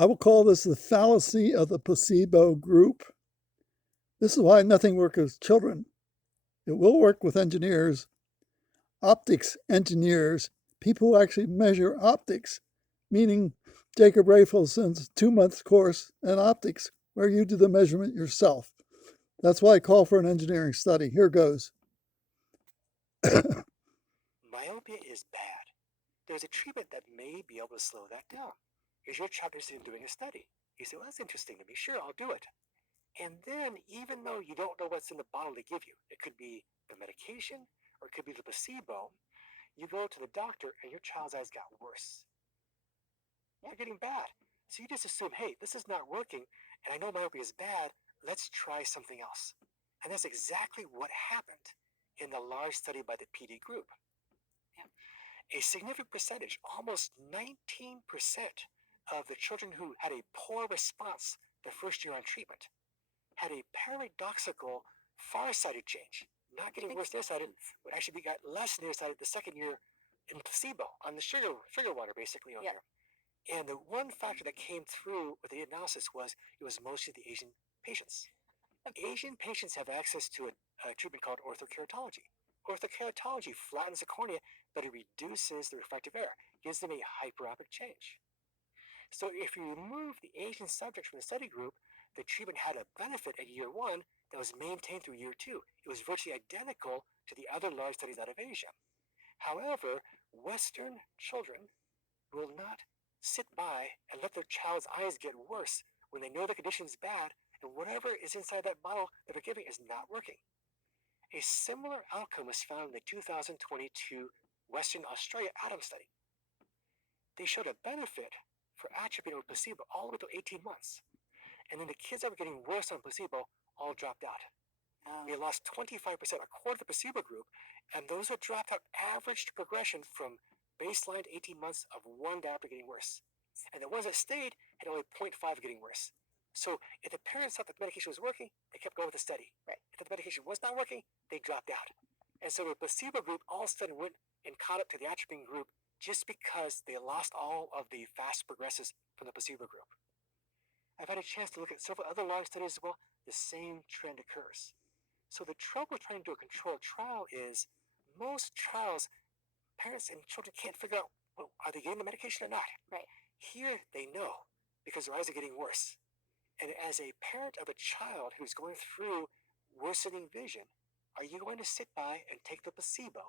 I will call this the fallacy of the placebo group. This is why nothing works with children. It will work with engineers, optics engineers, people who actually measure optics, meaning Jacob Rafelson's 2-month course in optics, where you do the measurement yourself. That's why I call for an engineering study. Here goes. Myopia is bad. There's a treatment that may be able to slow that down. Is your child interested in doing a study? You say, well, that's interesting to me. Sure, I'll do it. And then, even though you don't know what's in the bottle they give you, it could be the medication or it could be the placebo, you go to the doctor and your child's eyes got worse. They're getting bad. So you just assume, hey, this is not working, and I know myopia is bad, let's try something else. And that's exactly what happened in the large study by the PD group. A significant percentage, almost 19% of the children who had a poor response the first year on treatment had a paradoxical far-sighted change, not getting worse nearsighted, but actually got less nearsighted the second year in placebo on the sugar water basically on here. And the one factor that came through with the analysis was it was mostly the Asian patients. Asian patients have access to a treatment called orthokeratology. Orthokeratology flattens the cornea, but it reduces the refractive error, gives them a hyperopic change. So if you remove the Asian subjects from the study group, the treatment had a benefit at year 1 that was maintained through year 2. It was virtually identical to the other large studies out of Asia. However, Western children will not sit by and let their child's eyes get worse when they know the condition is bad and whatever is inside that bottle that they're giving is not working. A similar outcome was found in the 2022 Western Australia Adams study. They showed a benefit for atropine over placebo all the way to 18 months. And then the kids that were getting worse on placebo all dropped out. They lost 25%, a quarter of the placebo group, and those who dropped out averaged progression from baseline to 18 months of 1 diopter getting worse. And the ones that stayed had only 0.5 getting worse. So if the parents thought the medication was working, they kept going with the study. Right. If the medication was not working, they dropped out. And so the placebo group all of a sudden went and caught up to the atropine group just because they lost all of the fast progressors from the placebo group. I've had a chance to look at several other large studies as well. The same trend occurs. So the trouble with trying to do a controlled trial is most trials, parents and children can't figure out, well, are they getting the medication or not? Right. Here they know because their eyes are getting worse. And as a parent of a child who's going through worsening vision, are you going to sit by and take the placebo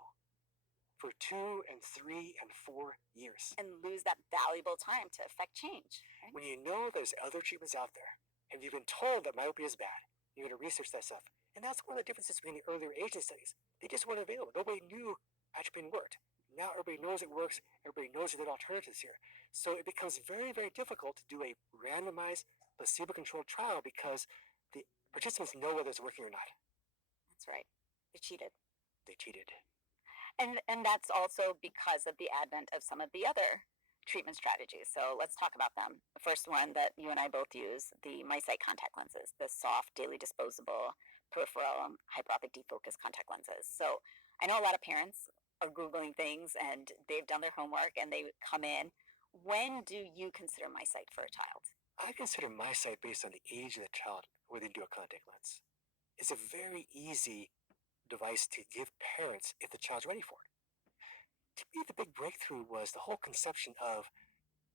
for 2 and 3 and 4 years? And lose that valuable time to affect change. Right? When you know there's other treatments out there, and you've been told that myopia is bad, you're going to research that stuff. And that's one of the differences between the earlier Asian studies. They just weren't available. Nobody knew atropine worked. Now everybody knows it works. Everybody knows there are alternatives here. So it becomes very, very difficult to do a randomized placebo-controlled trial because the participants know whether it's working or not. That's right. They cheated. They cheated. And that's also because of the advent of some of the other treatment strategies. So let's talk about them. The first one that you and I both use, the MySight contact lenses, the soft, daily disposable, peripheral, hyperopic defocus contact lenses. So I know a lot of parents are Googling things and they've done their homework and they come in. When do you consider MySight for a child? I consider MySight based on the age of the child where they do a contact lens. It's a very easy device to give parents if the child's ready for it. To me, the big breakthrough was the whole conception of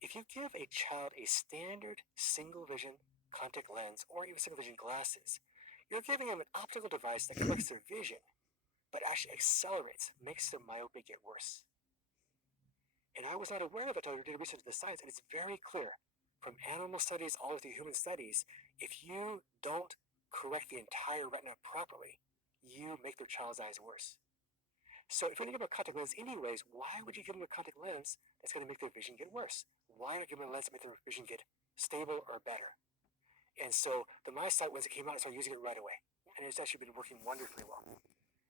if you give a child a standard single vision contact lens or even single vision glasses, you're giving them an optical device that corrects their vision, but actually accelerates, makes their myopia get worse. And I was not aware of it until I did research in the science, and it's very clear from animal studies all the way through human studies, if you don't correct the entire retina properly, you make their child's eyes worse. So if you're going to give them a contact lens anyways, why would you give them a contact lens that's going to make their vision get worse? Why not give them a lens that makes their vision get stable or better? And so the MySight, once it came out, I started using it right away. And it's actually been working wonderfully well.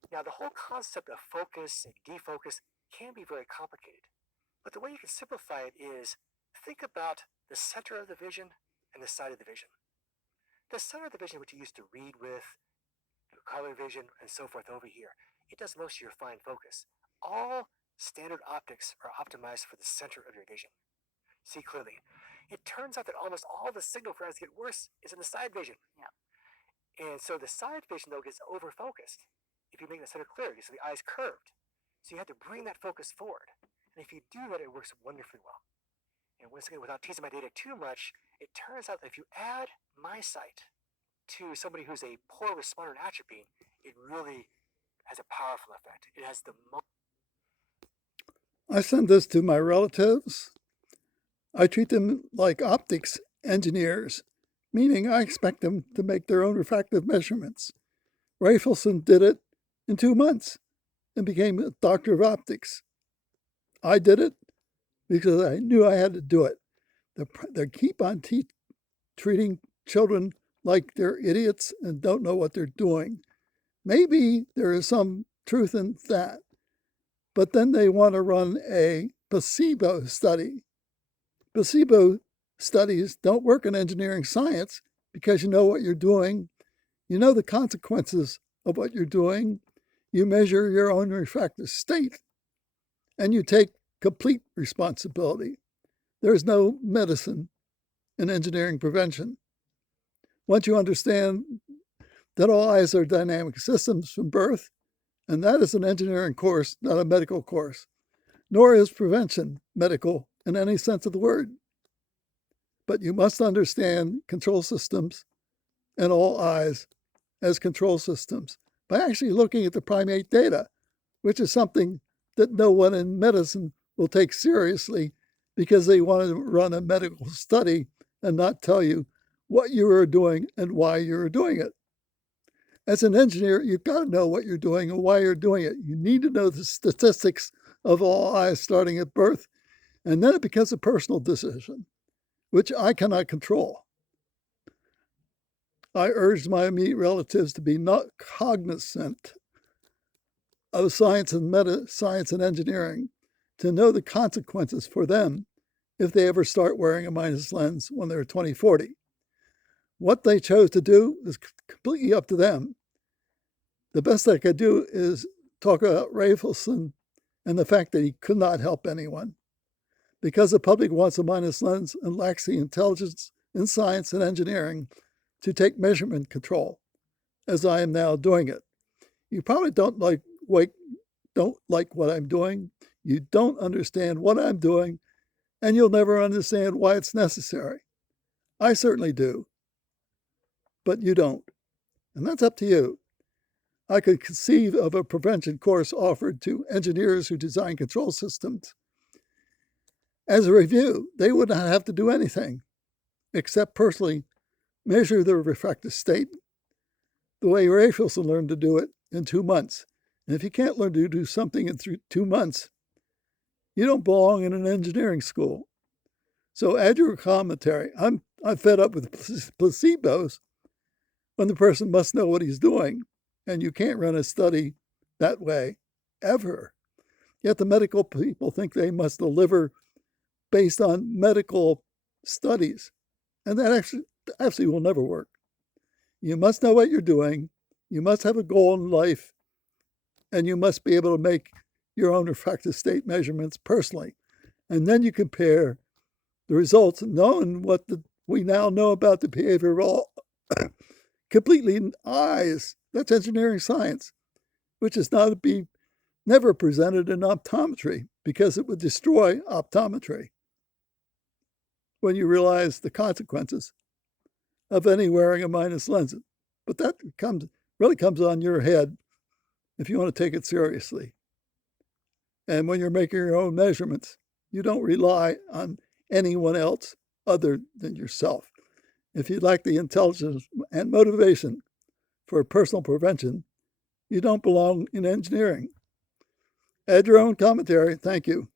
Now, the whole concept of focus and defocus can be very complicated. But the way you can simplify it is think about the center of the vision and the side of the vision. The center of the vision, which you use to read with, color vision, and so forth over here, it does most of your fine focus. All standard optics are optimized for the center of your vision. See clearly. It turns out that almost all the signal for eyes to get worse is in the side vision. Yeah. And so the side vision, though, gets over-focused if you make the center clear, so the eye's curved. So you have to bring that focus forward. And if you do that, it works wonderfully well. And once again, without teasing my data too much, it turns out that if you add my sight to somebody who's a poor responder to atropine, it really has a powerful effect. It has the most. I send this to my relatives. I treat them like optics engineers, meaning I expect them to make their own refractive measurements. Rafelson did it in 2 months and became a doctor of optics. I did it because I knew I had to do it. They keep on treating children like they're idiots and don't know what they're doing. Maybe there is some truth in that. But then they want to run a placebo study. Placebo studies don't work in engineering science because you know what you're doing. You know the consequences of what you're doing. You measure your own refractive state, and you take complete responsibility. There's no medicine in engineering prevention. Once you understand that all eyes are dynamic systems from birth, and that is an engineering course, not a medical course, nor is prevention medical in any sense of the word. But you must understand control systems and all eyes as control systems by actually looking at the primate data, which is something that no one in medicine will take seriously because they want to run a medical study and not tell you what you are doing and why you're doing it. As an engineer, you've got to know what you're doing and why you're doing it. You need to know the statistics of all eyes starting at birth, and then it becomes a personal decision, which I cannot control. I urged my immediate relatives to be not cognizant of science and engineering, to know the consequences for them if they ever start wearing a minus lens when they're 20, 40. What they chose to do is completely up to them. The best I could do is talk about Rafelson and the fact that he could not help anyone. Because the public wants a minus lens and lacks the intelligence in science and engineering to take measurement control, as I am now doing it. You probably don't like what I'm doing. You don't understand what I'm doing, and you'll never understand why it's necessary. I certainly do, but you don't. And that's up to you. I could conceive of a prevention course offered to engineers who design control systems. As a review, they would not have to do anything except personally measure their refractive state the way Rafelson learned to do it in 2 months. And if you can't learn to do something in 2 months, you don't belong in an engineering school. So add your commentary. I'm fed up with placebos when the person must know what he's doing, and you can't run a study that way, ever. Yet the medical people think they must deliver based on medical studies, and that actually will never work. You must know what you're doing, you must have a goal in life, and you must be able to make your own refractive state measurements personally. And then you compare the results, knowing what we now know about the behavior of all completely eyes. That's engineering science, which is not to be never presented in optometry because it would destroy optometry when you realize the consequences of any wearing a minus lens. But that really comes on your head if you want to take it seriously. And when you're making your own measurements, you don't rely on anyone else other than yourself. If you lack the intelligence and motivation for personal prevention, you don't belong in engineering. Add your own commentary. Thank you.